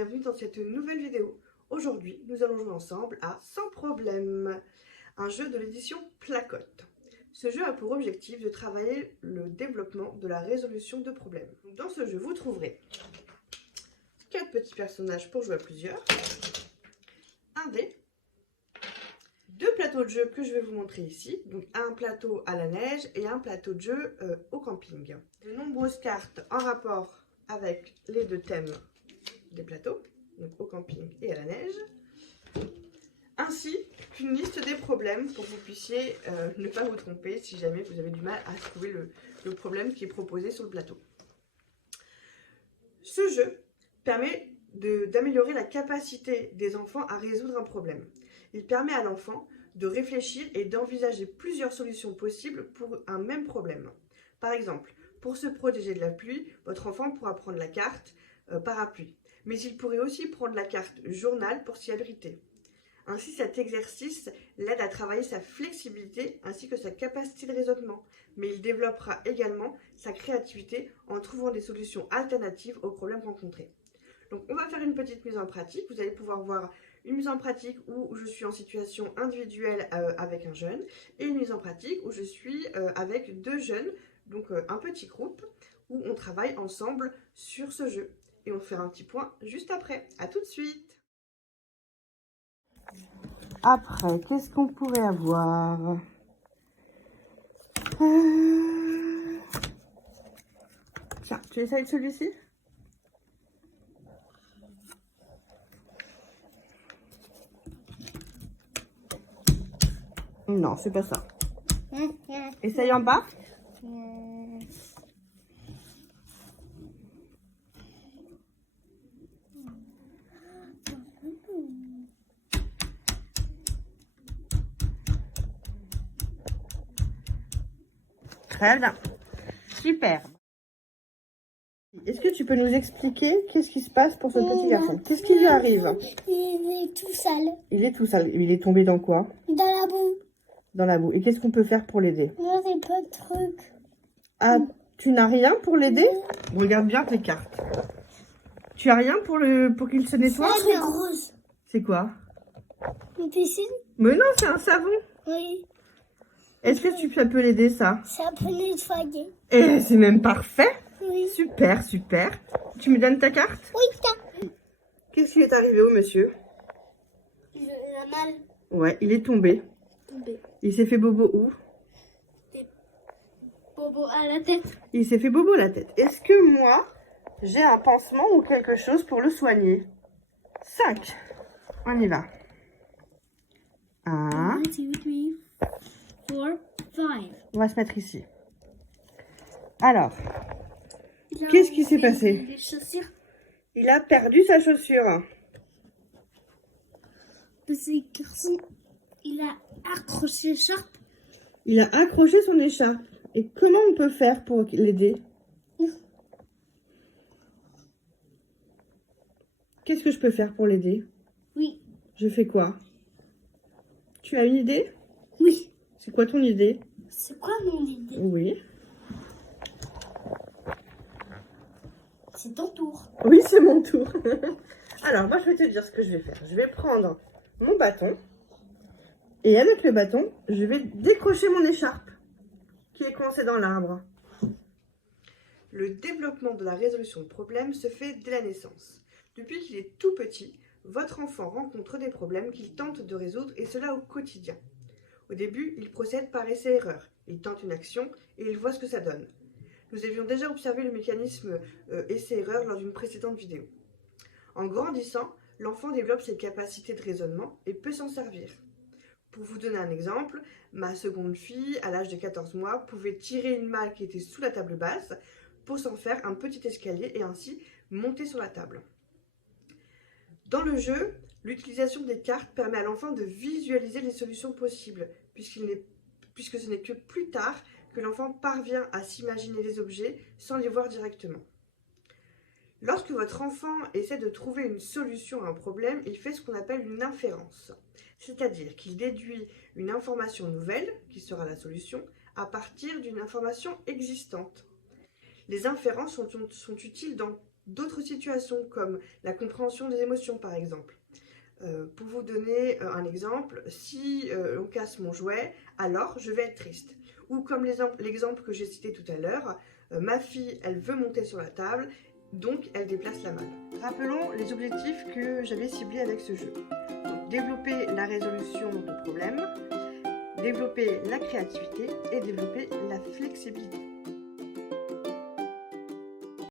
bienvenue dans cette nouvelle vidéo. Aujourd'hui, nous allons jouer ensemble à Sans problème, un jeu de l'édition Placote. Ce jeu a pour objectif de travailler le développement de la résolution de problèmes. Dans ce jeu, vous trouverez 4 petits personnages pour jouer à plusieurs, un dé, 2 plateaux de jeu que je vais vous montrer ici, donc un plateau à la neige et un plateau de jeu au camping. De nombreuses cartes en rapport avec les 2 thèmes des plateaux, donc au camping et à la neige, ainsi qu'une liste des problèmes pour que vous puissiez ne pas vous tromper si jamais vous avez du mal à trouver le problème qui est proposé sur le plateau. Ce jeu permet d'améliorer la capacité des enfants à résoudre un problème. Il permet à l'enfant de réfléchir et d'envisager plusieurs solutions possibles pour un même problème. Par exemple, pour se protéger de la pluie, votre enfant pourra prendre la carte parapluie. Mais il pourrait aussi prendre la carte journal pour s'y abriter. Ainsi, cet exercice l'aide à travailler sa flexibilité ainsi que sa capacité de raisonnement. Mais il développera également sa créativité en trouvant des solutions alternatives aux problèmes rencontrés. Donc on va faire une petite mise en pratique. Vous allez pouvoir voir une mise en pratique où je suis en situation individuelle avec un jeune et une mise en pratique où je suis avec 2 jeunes, donc un petit groupe où on travaille ensemble sur ce jeu. Et on fait un petit point juste après. À tout de suite. Après, qu'est-ce qu'on pourrait avoir? Tiens, tu essayes celui-ci? Non, c'est pas ça. Essaye en bas. Très bien. Super. Est-ce que tu peux nous expliquer qu'est-ce qui se passe pour ce petit garçon? Qu'est-ce qui lui arrive? Il est tout sale. Il est tout sale. Il est tombé dans quoi? Dans la boue. Dans la boue. Et qu'est-ce qu'on peut faire pour l'aider? Moi, j'ai pas de truc. Ah, tu n'as rien pour l'aider? Regarde bien tes cartes. Tu as rien pour qu'il se nettoie? C'est grosse. C'est quoi? Une piscine? Mais non, c'est un savon. Oui. Est-ce que ça peut l'aider, ça? Ça peut nettoyer. Et c'est même parfait. Oui. Super, super. Tu me donnes ta carte? Oui, ça. Qu'est-ce qui est arrivé au monsieur? Il a mal. Ouais, il est tombé. Il s'est fait bobo où? Des bobos à la tête. Il s'est fait bobo la tête. Est-ce que moi, j'ai un pansement ou quelque chose pour le soigner? 5. On y va. 1. 1, 2, 3, 4, 5. On va se mettre ici. Alors, qu'est-ce qui s'est passé? Les chaussures. Il a perdu sa chaussure. Ce garçon, il a accroché l'écharpe. Il a accroché son écharpe. Et comment on peut faire pour l'aider? Qu'est-ce que je peux faire pour l'aider? Oui. Je fais quoi? Tu as une idée? Oui. C'est quoi ton idée? C'est quoi mon idée? Oui. C'est ton tour. Oui, c'est mon tour. Alors, moi, je vais te dire ce que je vais faire. Je vais prendre mon bâton. Et avec le bâton, je vais décrocher mon écharpe qui est coincée dans l'arbre. Le développement de la résolution de problèmes se fait dès la naissance. Depuis qu'il est tout petit, votre enfant rencontre des problèmes qu'il tente de résoudre et cela au quotidien. Au début, il procède par essai-erreur. Il tente une action et il voit ce que ça donne. Nous avions déjà observé le mécanisme essai-erreur lors d'une précédente vidéo. En grandissant, l'enfant développe ses capacités de raisonnement et peut s'en servir. Pour vous donner un exemple, ma seconde fille, à l'âge de 14 mois, pouvait tirer une malle qui était sous la table basse pour s'en faire un petit escalier et ainsi monter sur la table. Dans le jeu, l'utilisation des cartes permet à l'enfant de visualiser les solutions possibles, puisque ce n'est que plus tard que l'enfant parvient à s'imaginer les objets sans les voir directement. Lorsque votre enfant essaie de trouver une solution à un problème, il fait ce qu'on appelle une inférence, c'est-à-dire qu'il déduit une information nouvelle, qui sera la solution, à partir d'une information existante. Les inférences sont utiles dans d'autres situations comme la compréhension des émotions par exemple. Pour vous donner un exemple, si on casse mon jouet, alors je vais être triste. Ou comme l'exemple que j'ai cité tout à l'heure, ma fille, elle veut monter sur la table, donc elle déplace la malle. Rappelons les objectifs que j'avais ciblés avec ce jeu. Donc, développer la résolution de problèmes, développer la créativité et développer la flexibilité.